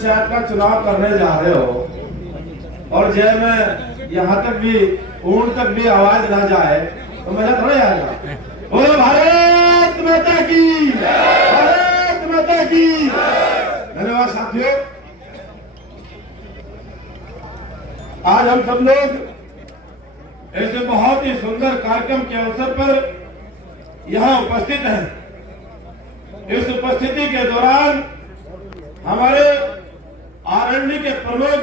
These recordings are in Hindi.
पंचायत का चुनाव करने जा रहे हो और जय में यहाँ तक भी ऊंट तक भी आवाज ना जाए तो मजा थोड़ा आएगा। बोलो भारत माता की, भारत माता की। धन्यवाद साथियों। आज हम सब लोग ऐसे बहुत ही सुंदर कार्यक्रम के अवसर पर यहाँ उपस्थित हैं। इस उपस्थिति के दौरान हमारे आरएनडी के प्रमुख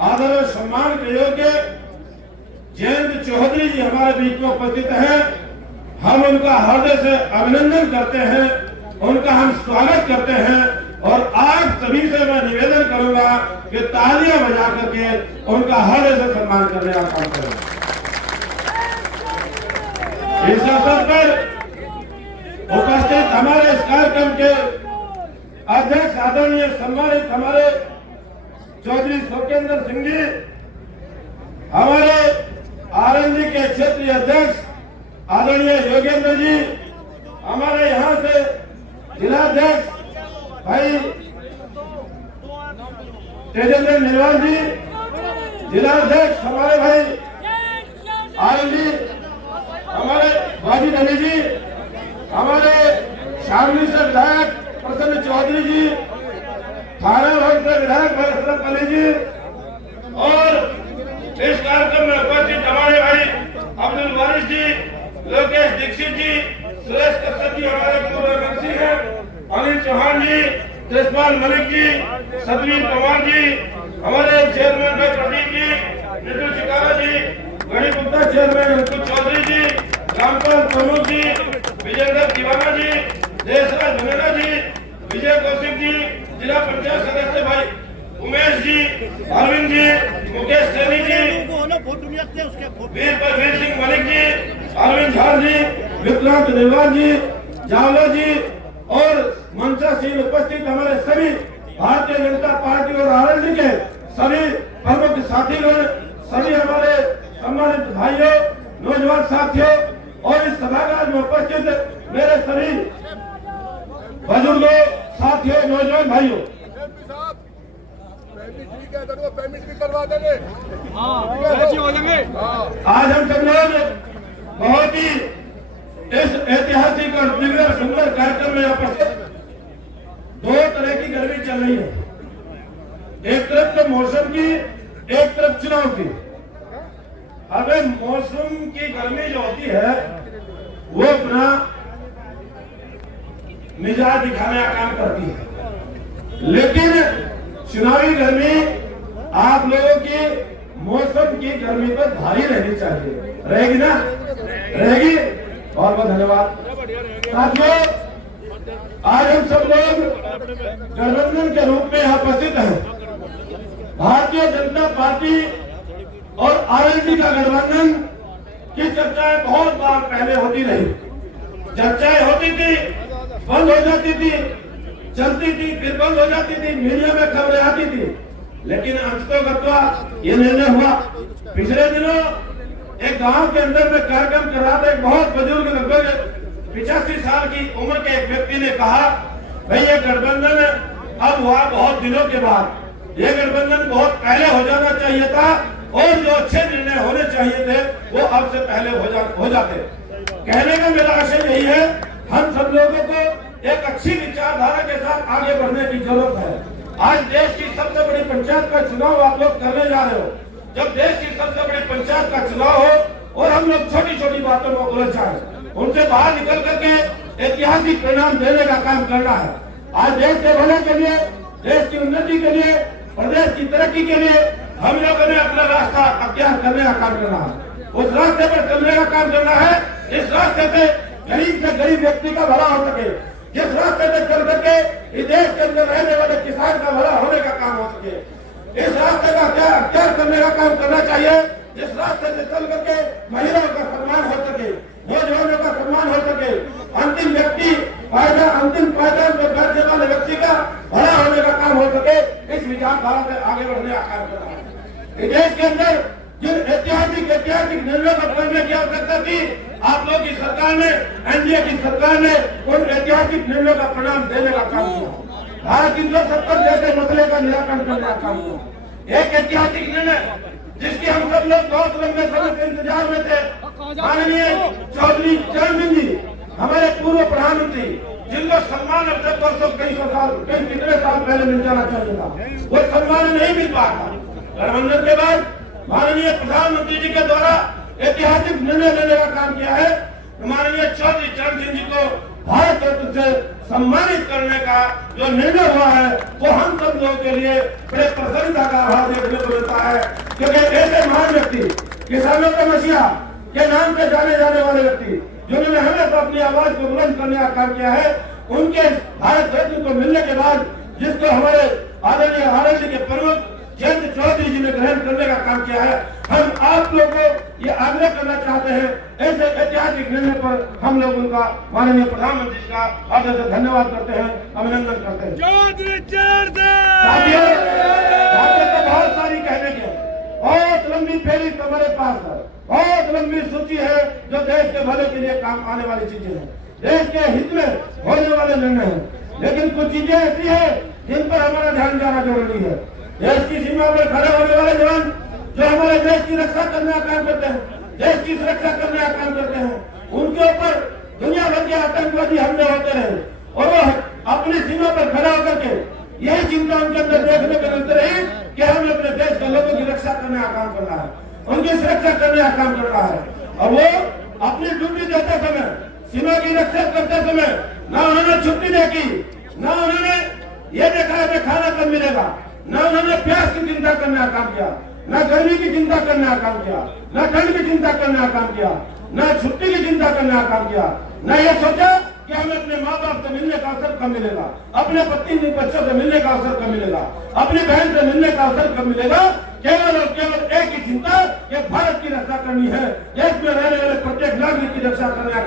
आदर और सम्मान के योग्य जयंत चौधरी जी हमारे बीच में उपस्थित हैं। हम उनका हृदय से अभिनंदन करते हैं, उनका हम स्वागत करते हैं और आज सभी से मैं निवेदन करूंगा कि तालियां बजा करके उनका हृदय से सम्मान करने का काम करें। इस अवसर पर उपस्थित हमारे इस कार्यक्रम के अध्यक्ष आदरणीय सम्मानित हमारे चौधरी सुखेंद्र सिंह जी, हमारे आरएनडी के क्षेत्रीय अध्यक्ष आदरणीय योगेंद्र जी, हमारे यहाँ से जिलाध्यक्ष भाई तेजेंद्र निर्वाल जी, जिलाध्यक्ष हमारे भाई आरएनडी हमारे वाजिद अली जी, हमारे शामली से विधायक प्रसन्न चौधरी जी, थाना भवन से विधायक भाई असरफ अली जी और इस कार्यक्रम में उपस्थित हमारे भाई अब्दुल वारिस जी, लोकेश दीक्षित जी, सुरेश कश्यप जी हमारे पूर्व मंत्री हैं, अनिल चौहान जी, जसपाल मलिक जी, सतवीर पवार जी, हमारे चेयरमैन भाई प्रदीप जी, नितु चिकारा जी, गणित गुप्ता चेयरमैन अंकुश चौधरी जी, रामपाल प्रमुख जी, विजेंद्र दीवाना जी, देशराज धनेरा जी, विजय कौशिक जी, जिला पंचायत सदस्य भाई उमेश जी, अरविंद जी, मुकेश सैनी जी, वीर सिंह मलिक जी, अरविंद झा जी, विक्रांत निर्वाल जी, जावला जी और मंचासीन उपस्थित हमारे सभी भारतीय जनता पार्टी और आरएनडी के सभी प्रमुख साथीगण, सभी हमारे सम्मानित भाइयों, नौजवान साथियों और इस सभागार में उपस्थित मेरे सभी बुजुर्गों, साथियों, नौजवान भाइयों, पेमेंट भी करवा देंगे। हो जाएंगे। आज हम सब लोग बहुत ही इस ऐतिहासिक और दिव्य सुंदर कार्यक्रम में उपस्थित। दो तरह की गर्मी चल रही है, एक तरफ तो मौसम की, एक तरफ चुनाव की। अगर मौसम की गर्मी जो होती है वो अपना मिजाज दिखाने का काम करती है, लेकिन चुनावी गर्मी आप लोगों की मौसम की गर्मी पर भारी रहनी चाहिए। रहेगी ना? रहेगी। बहुत बहुत धन्यवाद साथियों। आज हम सब लोग गठबंधन के रूप में यहाँ उपस्थित हैं। भारतीय जनता पार्टी और आरएनडी का गठबंधन की चर्चाएं बहुत बार पहले होती रही। चर्चाएं होती थी, बंद हो जाती थी, चलती थी, फिर बंद हो जाती थी, मीडिया में खबरें आती थी, लेकिन अंततोगत्वा ये निर्णय हुआ। पिछले दिनों एक गांव के अंदर में कार्यक्रम कर रहा था। एक बहुत बुजुर्ग, लगभग 85 साल की उम्र के एक व्यक्ति ने कहा, भाई ये गठबंधन अब हुआ बहुत दिनों के बाद, ये गठबंधन बहुत पहले हो जाना चाहिए था और जो अच्छे निर्णय होने चाहिए थे वो अब से पहले हो जाते। कहने का मेरा आशय यही है, हम सब लोगों को एक अच्छी विचारधारा के साथ आगे बढ़ने की जरूरत है। आज देश की सबसे बड़ी पंचायत का चुनाव आप लोग करने जा रहे हो। जब देश की सबसे बड़ी पंचायत का चुनाव हो और हम लोग छोटी छोटी बातों में उलझ जाए, उनसे बाहर निकल करके ऐतिहासिक परिणाम देने का काम करना है। आज देश के भले के लिए, देश की उन्नति के लिए, प्रदेश की तरक्की के लिए हम लोगों ने अपना रास्ता अख्तियार करने का काम करना है। उस रास्ते पर चलने का काम करना है। इस रास्ते से गरीब व्यक्ति का भला हो सके, जिस रास्ते से चल करके इस देश के अंदर रहने वाले किसान का भला होने का काम हो सके, इस रास्ते का अख्तियार करने का काम करना चाहिए। जिस रास्ते से चल करके महिलाओं का सम्मान हो सके, नौजवानों का सम्मान हो सके, अंतिम पायदान पर बैठने वाले व्यक्ति का भला होने का काम हो सके, इस विचारधारा से आगे बढ़ने का काम करना है। देश के अंदर जिन ऐतिहासिक निर्णय को करने की आवश्यकता थी, आप लोग की सरकार ने, एनडीए की सरकार ने उन ऐतिहासिक निर्णयों का परिणाम देने का काम किया। भारत 370 जैसे मसले का का निराकरण करने का काम किया। एक ऐतिहासिक निर्णय जिसकी हम सब लोग बहुत लंबे समय से इंतजार में थे। माननीय चौधरी चरण सिंह जी, हमारे पूर्व प्रधानमंत्री, जिनको सम्मान अब तक वर्षों कई कितने साल पहले मिल जाना चाहिए था, वो सम्मान नहीं मिल पाया। गठबंधन के बाद माननीय प्रधानमंत्री जी के द्वारा ऐतिहासिक निर्णय लेने का काम किया है। माननीय चौधरी चरण सिंह जी को भारत रत्न से सम्मानित करने का जो निर्णय हुआ है, वो हम सब लोगों के लिए बड़े प्रसन्नता का आभार देखने को मिलता है, क्योंकि ऐसे महान व्यक्ति, किसानों के मसीहा के नाम से जाने जाने वाले व्यक्ति, जिन्होंने हमेशा अपनी आवाज को बुलंद करने का काम किया है, उनके भारत रत्न को मिलने के बाद जिसको हमारे आदरणीय आरएलडी के प्रमुख जयंत चौधरी जी ने ग्रहण करने का काम किया है, हम आप लोगों को ये आग्रह करना चाहते हैं, ऐसे ऐतिहासिक निर्णय पर हम लोग उनका माननीय प्रधानमंत्री का आदर से धन्यवाद करते हैं, अभिनंदन करते हैं। साथियों, तो बहुत सारी कहने की, बहुत लंबी फेरिस्त हमारे पास है, बहुत लंबी सूची है जो देश के भले के लिए काम आने वाली चीजें हैं, देश के हित में होने वाले निर्णय हैं, लेकिन कुछ चीजें ऐसी है जिन पर हमारा ध्यान जाना जरूरी है। देश की सीमा पर खड़े होने वाले जवान जो हमारे देश की रक्षा करने का काम करते हैं, देश की सुरक्षा करने का काम करते हैं, उनके ऊपर दुनिया भर के आतंकवादी हमले होते रहे और वो अपनी सीमा पर खड़ा होकर के यही चिंता उनके अंदर देखने को मिलती रही कि हमें अपने देश के लोगों की रक्षा करने का काम कर रहा है, उनकी सुरक्षा करने का काम कर रहा है। और वो अपनी ड्यूटी देते समय, सीमा की रक्षा करते समय न उन्होंने छुट्टी देखी, न उन्होंने ये देखा है खाना कब मिलेगा, न उन्होंने प्यास की चिंता करने का काम किया, न गर्मी की चिंता करने का काम किया, न ठंड की चिंता करने का काम किया, न छुट्टी की चिंता करने का काम किया, न ये सोचा कि हमें अपने माँ बाप से मिलने का अवसर कब मिलेगा, अपने पत्नी बच्चों से मिलने का अवसर कब मिलेगा, अपनी बहन से मिलने का अवसर कब मिलेगा। केवल और केवल एक ही चिंता कि भारत की रक्षा करनी है, देश में रहने वाले प्रत्येक नागरिक की रक्षा करने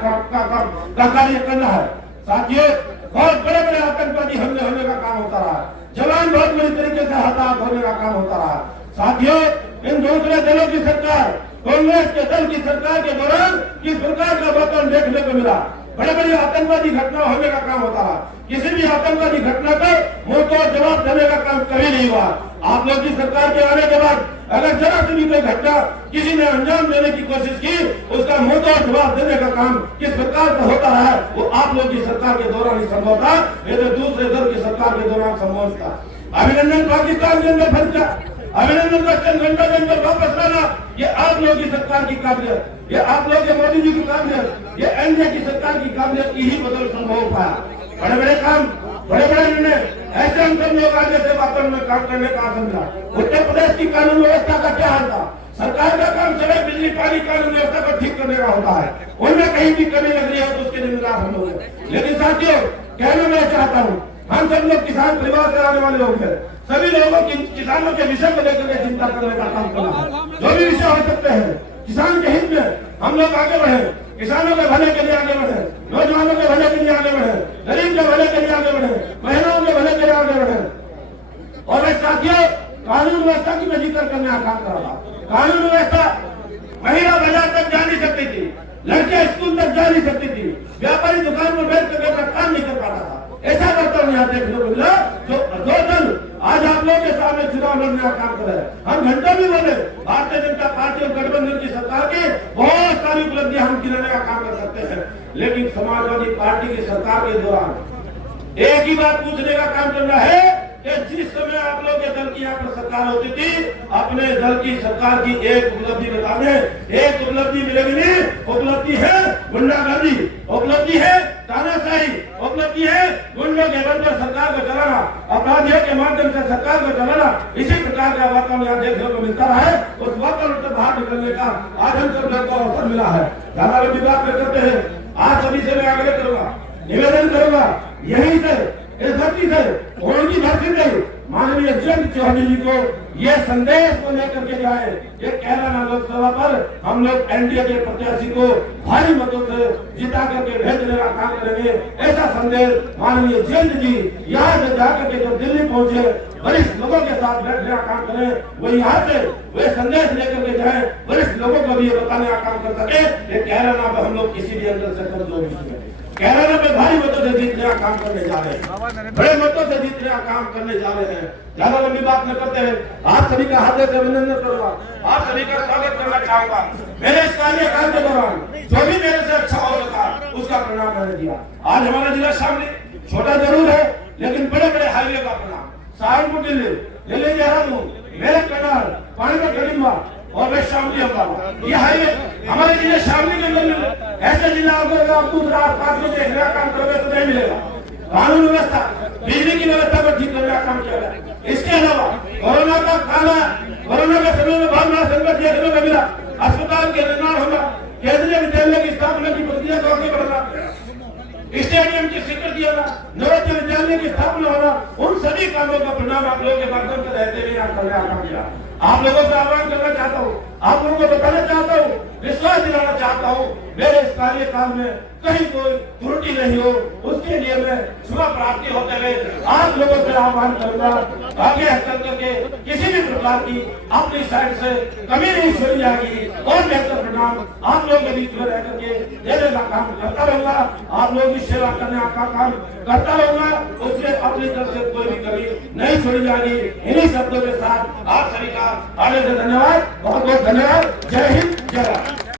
का कार्य करना है। साथियों, बहुत बड़े बड़े आतंकवादी हमले होने का काम होता रहा, जवान बहुत बुरी तरीके से हताहत होने का काम होता रहा। साथियों, इन दूसरे दलों की सरकार, कांग्रेस के दल की सरकार के दौरान किस प्रकार का वातावरण देखने को मिला, बड़े बड़े आतंकवादी घटना होने का काम होता रहा। किसी भी आतंकवादी घटना पर मुंहतोड़ जवाब देने का काम कभी नहीं हुआ। आप लोग की सरकार के आने के बाद अगर जरा सी भी कोई घटना किसी ने अंजाम देने की कोशिश की, उसका मुंहतोड़ जवाब देने का काम किस प्रकार का होता है, वो आप लोग की सरकार के दौरान ही संभव था, ये तो दूसरे दल की सरकार के दौरान संभव था। अभिनंदन पाकिस्तान के अंदर फंस गया, अभिनंदन का चंद घंटा के अंदर वापस लाना, ये आप लोगों की सरकार की काबिलियत, ये आप लोग के मोदी जी की काबिलियत, ये एनडीए की सरकार की काबिलियत की ही बदल संभव हो पाया। बड़े बड़े काम, बड़े बड़े निर्णय, ऐसे हम सब लोग आगे से वातावरण में काम करने का आसन था। उत्तर प्रदेश की कानून व्यवस्था का क्या हाल था? सरकार का काम सड़क बिजली पानी कानून व्यवस्था को ठीक करने का होता है, उनमें कहीं भी कमी लग रही है तो उसके जिम्मेदार हम लोग हैं। लेकिन साथियों, कहना मैं चाहता हूँ, हम सब लोग किसान परिवार से आने वाले लोग हैं, सभी लोगों की किसानों के विषय को लेकर के चिंता करने का काम करना है। जो भी विषय हो सकते हैं, किसान के हित में हम लोग आगे बढ़े, किसानों के भले के लिए आगे बढ़े, नौजवानों के भले के लिए आगे बढ़े, गरीब के भले के लिए आगे बढ़े, महिलाओं के भले के लिए आगे बढ़े। और एक साथियों, कानून व्यवस्था की मैं जिक्र करने का काम कर रहा। कानून व्यवस्था, महिला बाजार तक जा नहीं सकती थी, लड़के स्कूल तक जा नहीं सकती थी, व्यापारी दुकान में बैठ कर अपना काम नहीं कर पाता था। ऐसा वातावरण यहाँ देखने को मिला। जो दल आज आप लोगों के सामने चुनाव लड़ने का काम कर रहे हैं, हम घंटों भी बोले भारतीय जनता पार्टी और गठबंधन की सरकार की बहुत सारी उपलब्धियां हम गिनाने का काम कर सकते हैं, लेकिन समाजवादी पार्टी की सरकार के दौरान एक ही बात पूछने का काम करना है कि जिस समय आप लोग के दल की यहाँ पर सरकार होती थी, अपने दल की सरकार की एक उपलब्धि बता दें। एक उपलब्धि मिलेगी नहीं, उपलब्धि है गुंडागर्दी, उपलब्धि है तानाशाही, उपलब्धि है गुंडों के बल पर सरकार को चलाना, अपराधियों के माध्यम से सरकार को चलाना। इसी प्रकार का वातावरण यहाँ देखने को मिलता रहा है। उस वातावरण से बाहर निकलने का आज हम सब लोग को अवसर मिला है। ज्यादा लंबी बात में करते हैं, आज सभी से मैं आग्रह करूंगा, निवेदन करूंगा, यही से इस धरती से, उनकी धरती से माननीय जयंत चौधरी जी को ये संदेश को लेकर के जाए। ये कैराना लोकसभा पर हम लोग एनडीए के प्रत्याशी को भारी मतों से जिता करके भेजने का काम करेंगे। ऐसा संदेश माननीय जयंत जी यहाँ से जाकर के जो दिल्ली पहुंचे, वरिष्ठ लोगों के साथ बैठने का काम करें, वो यहाँ से वे संदेश लेकर के जाए, वरिष्ठ लोगों को भी ये बताने का काम कर सके। ये कैराना में हम लोग किसी भी अंदर से कमजोर नहीं है। कैराना में भारी मतों से जीतने का काम करने जा रहे हैं, बड़े मतों से जीतने का काम करने जा रहे हैं। ज्यादा लंबी बात न करते हुए आप सभी का हार्दिक अभिनंदन करूंगा, आप सभी का स्वागत करना चाहूंगा। मेरे इस कार्यकाल के दौरान जो भी मेरे से अच्छा हो सका उसका परिणाम मैंने दिया। आज हमारा जिला शामली छोटा जरूर है, लेकिन बड़े बड़े हाईवे का परिणाम, सहारनपुर दिल्ली, दिल्ली देहरादून, मेरे कनाल, पानीपत कलिम्बा और वे शामली अम्बाला, ये हाईवे हमारे जिले शामली के अंदर मिले। ऐसे जिला अगर आप दूर रात में देखने का काम करोगे तो नहीं मिलेगा। कानून व्यवस्था, बिजली की व्यवस्था को ठीक करने का काम किया गया। इसके अलावा कोरोना का काला, कोरोना के समय में बहुत बड़ा संकट देखने को मिला। अस्पताल के निर्माण होगा, केंद्रीय विद्यालय की स्थापना की प्रक्रिया को आगे बढ़ना, स्टेडियम की स्वीकृति होना, नवोदय विद्यालय की स्थापना होना, उन सभी कामों का परिणाम आप लोगों के माध्यम से रहते हुए यहाँ करने का काम किया। आप लोगों से आह्वान करना चाहता हूँ, आप लोगों को बताना चाहता हूँ, विश्वास दिलाना चाहता हूँ, मेरे इस कार्यकाल में कहीं कोई त्रुटि नहीं हो, उसके लिए मैं शुभ प्राप्ति होते हुए आप लोगों से आह्वान करूंगा, आगे चल करके किसी भी प्रकार की अपनी साइड से कमी नहीं छोड़ी जाएगी और बेहतर परिणाम आप लोगों के बीच में रह करके देने का काम करता रहूंगा। आप लोगों की सेवा करने का काम करता रहूंगा, उसमें अपनी तरफ से कोई भी कमी नहीं छोड़ी जाएगी। इन्हीं शब्दों के साथ आप सभी का आगे से धन्यवाद, बहुत बहुत धन्यवाद। जय हिंद, जय भारत।